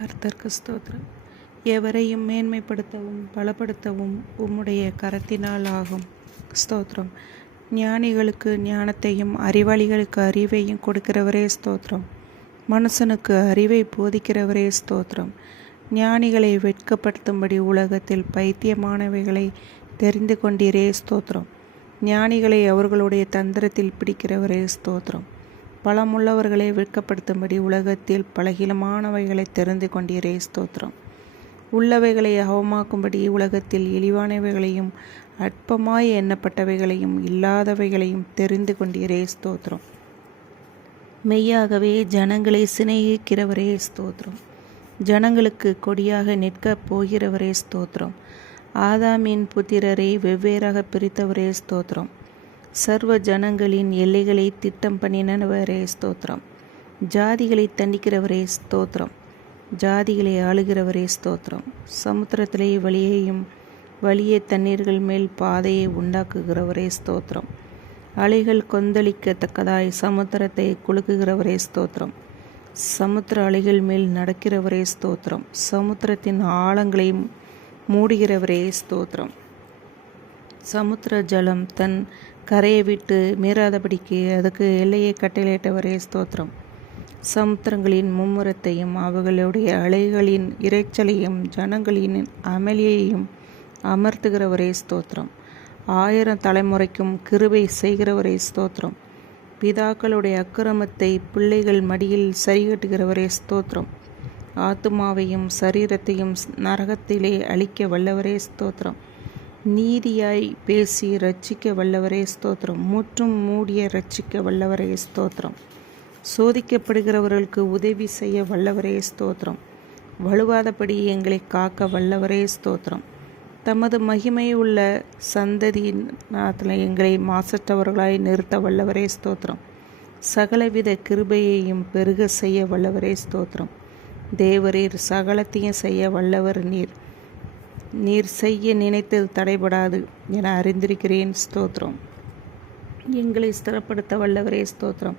கர்த்தர்க்கு ஸ்தோத்திரம். எவரையும் மேன்மைப்படுத்தவும் பலப்படுத்தவும் உம்முடைய கரத்தினால் ஆகும். ஸ்தோத்திரம். ஞானிகளுக்கு ஞானத்தையும் அறிவாளிகளுக்கு அறிவையும் கொடுக்கிறவரே ஸ்தோத்திரம். மனுஷனுக்கு அறிவை போதிக்கிறவரே ஸ்தோத்திரம். ஞானிகளை வெட்கப்படுத்தும்படி உலகத்தில் பைத்தியமானவைகளை தெரிந்து கொண்டீரே ஸ்தோத்திரம். ஞானிகளை அவர்களுடைய தந்திரத்தில் பிடிக்கிறவரே ஸ்தோத்திரம். பலமுள்ளவர்களை வெட்கப்படுத்தும்படி உலகத்தில் பலகீனமானவைகளை தெரிந்து கொண்டீரே ஸ்தோத்திரம். உள்ளவைகளை அவமாக்கும்படி உலகத்தில் இழிவானவைகளையும் அற்பமாய் எண்ணப்பட்டவைகளையும் இல்லாதவைகளையும் தெரிந்து கொண்டீரே ஸ்தோத்திரம். மெய்யாகவே ஜனங்களை சிநேகிக்கிறவரே ஸ்தோத்திரம். ஜனங்களுக்கு கொடியாக நிற்கப் போகிறவரே ஸ்தோத்திரம். ஆதாமின் புத்திரரை வெவ்வேறாக பிரித்தவரே ஸ்தோத்திரம். சர்வ ஜனங்களின் எல்லைகளை திட்டம் பண்ணினவரே ஸ்தோத்திரம். ஜாதிகளை தண்டிக்கிறவரே ஸ்தோத்திரம். ஜாதிகளை ஆளுகிறவரே ஸ்தோத்திரம். சமுத்திரத்திலே வழியையும் வழியே தண்ணீர்கள் மேல் பாதையை உண்டாக்குகிறவரே ஸ்தோத்திரம். அலைகள் கொந்தளிக்கத்தக்கதாய் சமுத்திரத்தை குலுக்குகிறவரே ஸ்தோத்திரம். சமுத்திர அலைகள் மேல் நடக்கிறவரே ஸ்தோத்திரம். சமுத்திரத்தின் ஆழங்களையும் மூடுகிறவரே ஸ்தோத்திரம். சமுத்திர ஜலம் தன் கரையை விட்டு மீறாதபடிக்கு அதுக்கு எல்லையை கட்டளையிட்டவரே ஸ்தோத்திரம். சமுத்திரங்களின் மும்முரத்தையும் அவர்களுடைய அலைகளின் இறைச்சலையும் ஜனங்களின் அமளியையும் அமர்த்துகிறவரே ஸ்தோத்திரம். ஆயிரம் தலைமுறைக்கும் கிருபை செய்கிறவரே ஸ்தோத்திரம். பிதாக்களுடைய அக்கிரமத்தை பிள்ளைகள் மடியில் சரிகட்டுகிறவரே ஸ்தோத்திரம். ஆத்துமாவையும் சரீரத்தையும் நரகத்திலே அழிக்க வல்லவரே ஸ்தோத்திரம். நீதியாய் பேசி ரட்சிக்க வல்லவரே ஸ்தோத்திரம். முற்றும் மூடிய ரட்சிக்க வல்லவரே ஸ்தோத்திரம். சோதிக்கப்படுகிறவர்களுக்கு உதவி செய்ய வல்லவரே ஸ்தோத்திரம். வலுவாதபடி எங்களை காக்க வல்லவரே ஸ்தோத்திரம். தமது மகிமை உள்ள சந்ததியினத்தில் எங்களை மாசற்றவர்களாய் நிறுத்த வல்லவரே ஸ்தோத்திரம். சகலவித கிருபையையும் பெருக செய்ய வல்லவரே ஸ்தோத்திரம். தேவரீர் சகலத்தையும் செய்ய வல்லவர் நீர். நீர் செய்ய நினைத்தது தடைபடாது என அறிந்திருக்கிறேன். ஸ்தோத்திரம். எங்களை ஸ்திரப்படுத்த வல்லவரே ஸ்தோத்திரம்.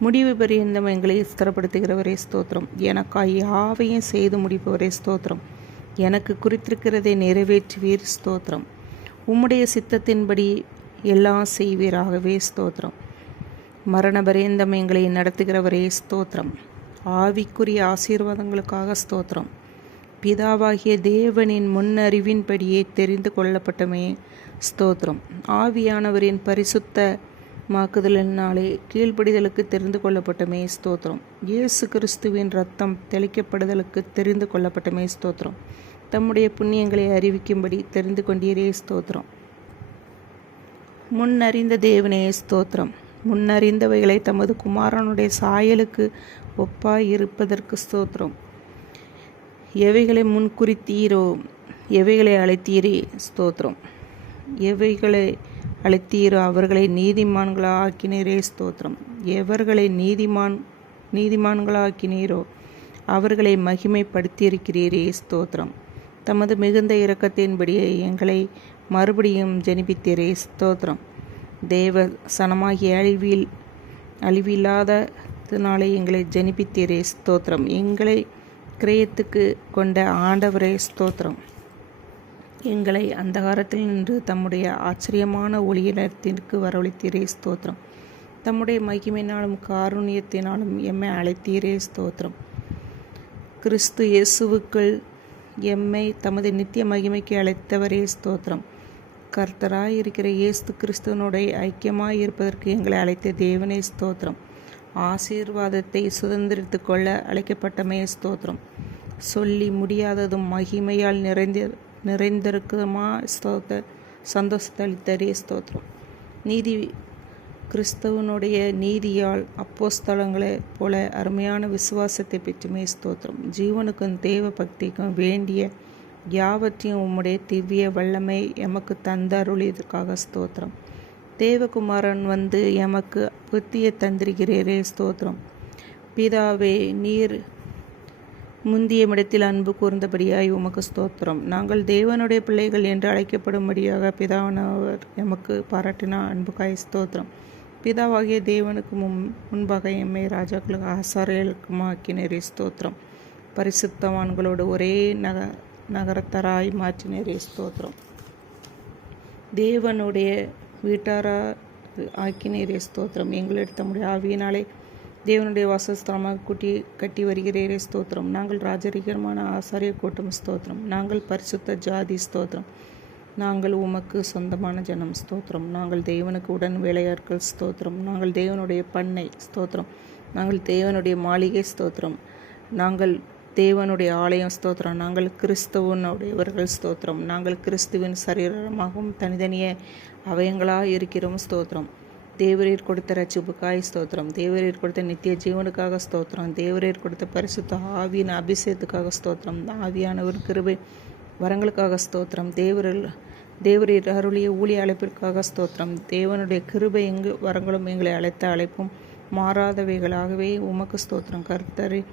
முடிவு பரியந்தம் எங்களை ஸ்திரப்படுத்துகிறவரே ஸ்தோத்திரம். எனக்கா யாவையும் செய்து முடிப்பவரே ஸ்தோத்திரம். எனக்கு குறித்திருக்கிறதை நிறைவேற்றுவீர் ஸ்தோத்திரம். உம்முடைய சித்தத்தின்படி எல்லாம் செய்வீராகவே ஸ்தோத்திரம். மரண பரியந்தம் எங்களை நடத்துகிறவரே ஸ்தோத்திரம். ஆவிக்குரிய ஆசீர்வாதங்களுக்காக ஸ்தோத்திரம். பிதாவாகிய தேவனின் முன்னறிவின்படியே தெரிந்து கொள்ளப்பட்டமே. ஸ்தோத்திரம். ஆவியானவரின் பரிசுத்த மாக்குதலினாலே கீழ்ப்படிதலுக்கு தெரிந்து கொள்ளப்பட்டமே. ஸ்தோத்திரம். இயேசு கிறிஸ்துவின் ரத்தம் தெளிக்கப்படுதலுக்கு தெரிந்து கொள்ளப்பட்டமே. ஸ்தோத்திரம். தம்முடைய புண்ணியங்களை அறிவிக்கும்படி தெரிந்து கொண்டீரே. ஸ்தோத்திரம். முன்னறிந்த தேவனே ஸ்தோத்திரம். முன்னறிந்தவைகளை தமது குமாரனுடைய சாயலுக்கு ஒப்பாய் இருப்பதற்கு ஸ்தோத்திரம். எவைகளை முன்குறித்தீரோ எவைகளை அழைத்தீரே? ஸ்தோத்திரம். எவைகளை அழைத்தீரோ? அவர்களை நீதிமான்களாக்கினீரே? ஸ்தோத்திரம். எவர்களை நீதிமான் நீதிமான்களாக்கினீரோ? அவர்களை மகிமைப்படுத்தியிருக்கிறீரே? ஸ்தோத்திரம். தமது மிகுந்த இரக்கத்தின்படியே எங்களை மறுபடியும் ஜனிப்பித்தீரே? ஸ்தோத்திரம். தேவ சனமாகிய அழிவில் அழிவில்லாததுனாலே எங்களை ஜனிப்பித்தீரே? ஸ்தோத்திரம். எங்களை கிரயத்துக்கு கொண்ட ஆண்டவரே ஸ்தோத்திரம். எங்களை அந்தகாரத்தில் நின்று தம்முடைய ஆச்சரியமான ஒளியிடத்திற்கு வரவழைத்தீரே ஸ்தோத்திரம். தம்முடைய மகிமையினாலும் காருண்யத்தினாலும் எம்மை அழைத்தீரே ஸ்தோத்திரம். கிறிஸ்து இயேசுவுக்குள் எம்மை தமது நித்திய மகிமைக்கு அழைத்தவரே ஸ்தோத்திரம். கர்த்தராய் இருக்கிற இயேசு கிறிஸ்துவனுடைய ஐக்கியமாய் இருப்பதற்கு எங்களை அழைத்த தேவனே ஸ்தோத்திரம். ஆசீர்வாதத்தை சுதந்திரித்து கொள்ள அழைக்கப்பட்டமே ஸ்தோத்திரம். சொல்லி முடியாததும் மகிமையால் நிறைந்த நிறைந்திருக்குமா ஸ்தோத்த சந்தோஷத்தளித்தரே ஸ்தோத்திரம். நீதி கிறிஸ்தவனுடைய நீதியால் அப்போஸ்தலங்களைப் போல அருமையான விசுவாசத்தை பெற்றுமே ஸ்தோத்திரம். ஜீவனுக்கும் தேவ பக்திக்கும் வேண்டிய யாவற்றையும் உம்முடைய திவ்ய வல்லமை எமக்கு தந்தருளியதற்காக ஸ்தோத்திரம். தேவகுமாரன் வந்து எமக்கு புத்திய தந்திருக்கிறீரே ஸ்தோத்திரம். பிதாவே நீர் முந்திய இடத்தில் அன்பு கூர்ந்தபடியாய் உமக்கு ஸ்தோத்திரம். நாங்கள் தேவனுடைய பிள்ளைகள் என்று அழைக்கப்படும்படியாக பிதாவானவர் எமக்கு பாராட்டினா அன்புக்காய் ஸ்தோத்திரம். பிதாவாகிய தேவனுக்கு முன் முன்பாக எம்மை ராஜாக்களுக்கு ஆசாரியர்களுக்குமாக்கினரே ஸ்தோத்திரம். பரிசுத்தவான்களோடு ஒரே நக நகரத்தராய் மாற்றினரே ஸ்தோத்திரம். தேவனுடைய வீட்டாரா ஆக்கினேரே ஸ்தோத்திரம். எங்களிடம் தம்முடைய ஆவியினாலே தேவனுடைய வாசஸ்தலமாக கூட்டி கட்டி வருகிறேரே ஸ்தோத்திரம். நாங்கள் ராஜரீகமான ஆசாரிய கூட்டம் ஸ்தோத்திரம். நாங்கள் பரிசுத்த ஜாதி ஸ்தோத்திரம். நாங்கள் உமக்கு சொந்தமான ஜனம் ஸ்தோத்திரம். நாங்கள் தேவனுக்கு உடன் வேலையாட்கள் ஸ்தோத்திரம். நாங்கள் தேவனுடைய பண்ணை ஸ்தோத்திரம். நாங்கள் தேவனுடைய மாளிகை ஸ்தோத்திரம். நாங்கள் தேவனுடைய ஆலயம் ஸ்தோத்திரம். நாங்கள் கிறிஸ்தவனுடையவர்கள் ஸ்தோத்திரம். நாங்கள் கிறிஸ்துவின் சரீரமாகவும் தனித்தனிய அவயங்களாக இருக்கிறோம் ஸ்தோத்திரம். தேவரீர் கொடுத்த ரச்சிப்புக்காய் ஸ்தோத்திரம். தேவரீர் கொடுத்த நித்திய ஜீவனுக்காக ஸ்தோத்திரம். தேவரீர் கொடுத்த பரிசுத்த ஆவியின் அபிஷேகத்துக்காக ஸ்தோத்திரம். ஆவியானவர் கிருபை வரங்களுக்காக ஸ்தோத்திரம். தேவரில் தேவரீர் அருளிய ஊழிய அழைப்பிற்காக ஸ்தோத்திரம். தேவனுடைய கிருபை எங்கு வரங்களும் எங்களை அழைத்த அழைப்பும் மாறாதவைகளாகவே உமக்கு ஸ்தோத்திரம். கர்த்தரை